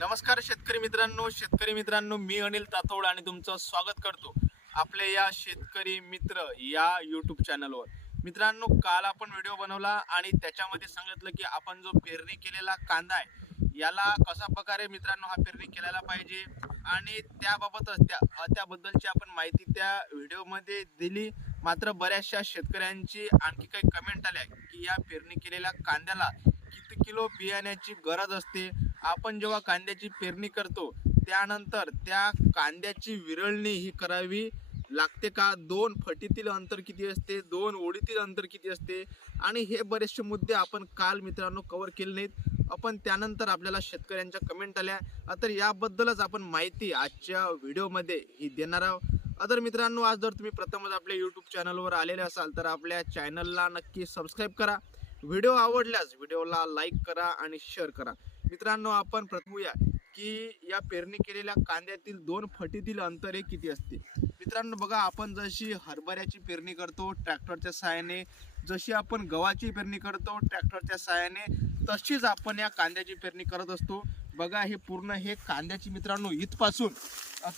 नमस्कार शेतकरी मित्रांनो शेतकरी मित्रांनो मी अनिल तातोड आणि तुमचं स्वागत करतो आपल्या या शेतकरी मित्र या यूट्यूब चॅनलवर मित्रांनो काल आपण व्हिडिओ बनवला आणि त्याच्यामध्ये सांगितलं की आपण जो पेरणी केलेला कांदा आहे याला कशा प्रकारे मित्रांनो हा पेरणी केलेला पाहिजे आणि त्याबाबतच त्या त्याबद्दलची आपण माहिती त्या व्हिडिओमध्ये दिली. मात्र बऱ्याचशा शेतकऱ्यांची आणखी काही कमेंट आल्या की या पेरणी केलेल्या कांद्याला किती किलो बियाण्याची गरज असते आपण जेव्हा कांद्याची पेरणी करतो त्यानंतर त्या कांद्याची विरळणी ही करावी लागते का? दोन फटीतील अंतर किती असते? दोन ओळीतील अंतर किती असते? आणि हे बरेचसे मुद्दे आपण काल मित्रांनो कव्हर केले नाहीत. आपण त्यानंतर आपल्याला शेतकऱ्यांच्या कमेंट आल्या. तर याबद्दलच आपण माहिती आजच्या व्हिडिओमध्ये ही देणार आहोत. अदर मित्रांनो आज जर तुम्ही प्रथमच आपल्या यूट्यूब चॅनलवर आलेले असाल तर आपल्या चॅनलला नक्की सबस्क्राईब करा. व्हिडिओ आवडल्यास व्हिडिओला लाईक करा आणि शेअर करा. मित्रांनो आपण प्रथमूया की या पेरणी केलेल्या कांद्यातील दोन फटीतील अंतर हे किती असते मित्रांनो बघा आपण जशी हरभऱ्याची पेरणी करतो ट्रॅक्टरच्या सहाय्याने जशी आपण गव्हाची पेरणी करतो ट्रॅक्टरच्या सहाय्याने तशीच आपण या कांद्याची पेरणी करत असतो. बघा हे पूर्ण हे कांद्याची मित्रांनो इथपासून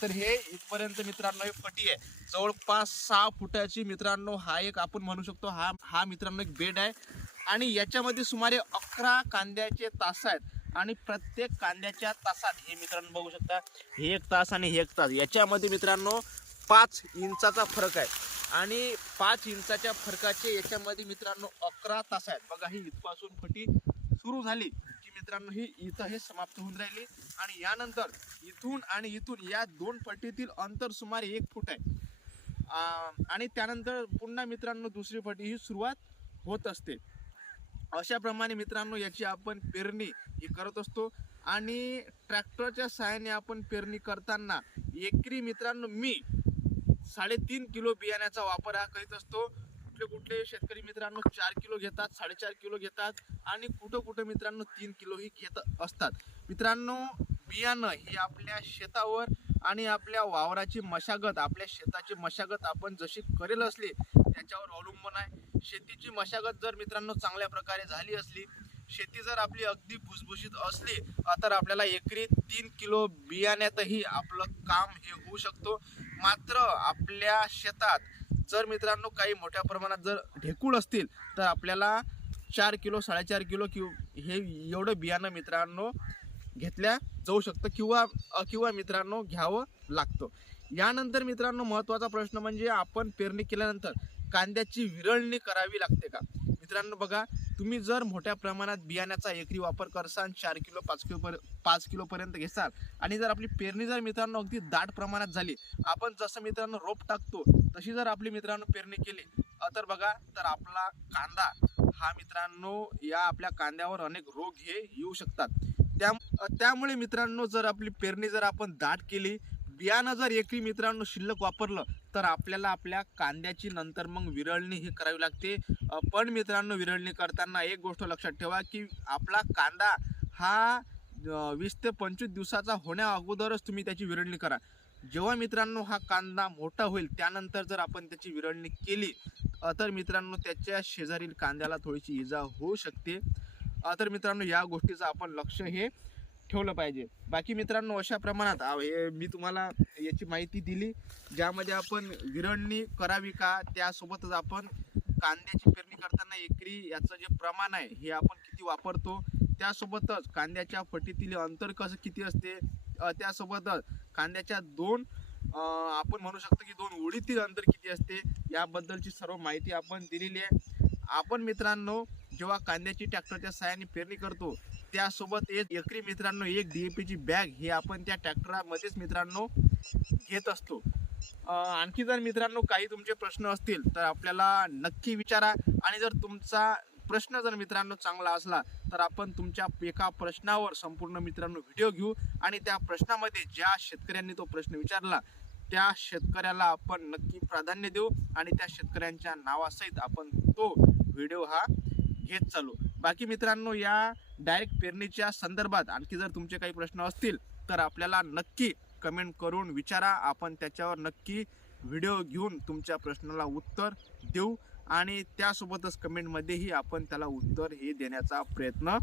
तर हे इथपर्यंत मित्रांनो हे फटी आहे. जवळपास सहा फुटाची मित्रांनो हा एक आपण म्हणू शकतो हा हा मित्रांनो एक बेड आहे. आणि याच्यामध्ये सुमारे अकरा कांद्याचे तास आहेत. आणि प्रत्येक कांद्याच्या तासात हे मित्रांनो बघू शकता हे एक तास आणि हे एक तास. याच्यामध्ये मित्रांनो पाच इंचाचा फरक आहे. आणि पाच इंचाच्या फरकाचे याच्यामध्ये मित्रांनो अकरा तास आहेत. बघा ही इथपासून फटी सुरू झाली की मित्रांनो ही इथं हे समाप्त होऊन राहिली. आणि यानंतर इथून आणि इथून या दोन फटीतील अंतर सुमारे एक फूट आहे. आणि त्यानंतर पुन्हा मित्रांनो दुसरी फटी ही सुरुवात होत असते. अशाप्रमाणे मित्रांनो याची आपण पेरणी ही करत असतो. आणि ट्रॅक्टरच्या सहाय्याने आपण पेरणी करताना एकरी मित्रांनो मी साडेतीन किलो बियाण्याचा वापर हा करीत असतो. कुठले कुठले शेतकरी मित्रांनो चार किलो घेतात साडेचार किलो घेतात आणि कुठं कुठं मित्रांनो तीन किलोही घेत असतात. मित्रांनो बियाणं हे आपल्या शेतावर आणि आपल्या वावराची मशागत आपल्या शेताची मशागत आपण जशी करेल असली त्याच्यावर अवलंबून आहे. शेतीची मशागत जर मित्रांनो चांगल्या प्रकारे झाली असली शेती जर आपली अगदी भुसभुशीत असली तर आपल्याला एकरी तीन किलो बियाण्यातही आपलं काम हे होऊ शकतो. मात्र आपल्या शेतात जर मित्रांनो काही मोठ्या प्रमाणात जर ढेकूळ असतील तर आपल्याला चार किलो साडेचार किलो किंवा हे एवढं बियाणं मित्रांनो घेतल्या जाऊ शकतं किंवा किंवा मित्रांनो घ्यावं लागतं. यानंतर मित्रांनो महत्त्वाचा प्रश्न म्हणजे आपण पेरणी केल्यानंतर कांद्याची विरळणी करावी लागते का? मित्रांनो बघा तुम्ही जर मोठ्या प्रमाणात बियाण्याचा एकरी वापर करसाल चार किलो पाच किलो पर पाच किलोपर्यंत घेसाल आणि जर आपली पेरणी जर मित्रांनो अगदी दाट प्रमाणात झाली आपण जसं मित्रांनो रोप टाकतो तशी जर आपली मित्रांनो पेरणी केली तर बघा तर आपला कांदा हा मित्रांनो या आपल्या कांद्यावर अनेक रोग हे येऊ शकतात. त्या त्यामुळे मित्रांनो जर आपली पेरणी जर आपण दाट केली बियाणं जर एकरी मित्रांनो शिल्लक वापरलं तर आपल्याला आपल्या कांद्याची नंतर मग विरळणी ही करावी लागते. पण मित्रांनो विरळणी करताना एक गोष्ट लक्षात ठेवा की आपला कांदा हा वीस ते पंचवीस दिवसाचा होण्या अगोदरच तुम्ही त्याची विरळणी करा. जेव्हा मित्रांनो हा कांदा मोठा होईल त्यानंतर जर आपण त्याची विरळणी केली तर मित्रांनो त्याच्या शेजारील कांद्याला थोडीशी इजा होऊ शकते. तर मित्रांनो या गोष्टीचं आपण लक्ष हे ठेवलं पाहिजे. बाकी मित्रांनो अशा प्रमाणात हे मी तुम्हाला याची माहिती दिली ज्यामध्ये आपण विरळणी करावी का त्यासोबतच आपण कांद्याची पेरणी करताना एकरी याचं जे प्रमाण आहे हे आपण किती वापरतो त्यासोबतच कांद्याच्या फटीतील अंतर कसं किती असते त्यासोबतच कांद्याच्या दोन आपण म्हणू शकतो की दोन ओळीतील अंतर किती असते याबद्दलची सर्व माहिती आपण दिलेली आहे. आपण मित्रांनो जेव्हा कांद्याची ट्रॅक्टरच्या सहाय्याने पेरणी करतो त्यासोबत एक एकरी मित्रांनो एक डी ची बॅग हे आपण त्या ट्रॅक्टरामध्येच मित्रांनो घेत असतो. आणखी जर मित्रांनो काही तुमचे प्रश्न असतील तर आपल्याला नक्की विचारा. आणि जर तुमचा प्रश्न जर मित्रांनो चांगला असला तर आपण तुमच्या एका प्रश्नावर संपूर्ण मित्रांनो व्हिडिओ घेऊ. आणि त्या प्रश्नामध्ये ज्या शेतकऱ्यांनी तो प्रश्न विचारला त्या शेतकऱ्याला आपण नक्की प्राधान्य देऊ. आणि त्या शेतकऱ्यांच्या नावासहित आपण तो व्हिडिओ हा घेत चालू. बाकी मित्रांनो या डायरेक्ट पेरणीच्या संदर्भात आणखी जर तुमचे काही प्रश्न असतील तर आपल्याला नक्की कमेंट करून विचारा. आपण त्याच्यावर नक्की व्हिडिओ घेऊन तुमच्या प्रश्नाला उत्तर देऊ आणि त्यासोबतच कमेंटमध्येही आपण त्याला उत्तर हे देण्याचा प्रयत्न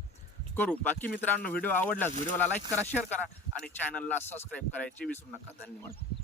करू. बाकी मित्रांनो व्हिडिओ आवडल्यास व्हिडिओला लाईक करा शेअर करा आणि चॅनलला सबस्क्राईब करायची विसरू नका. धन्यवाद.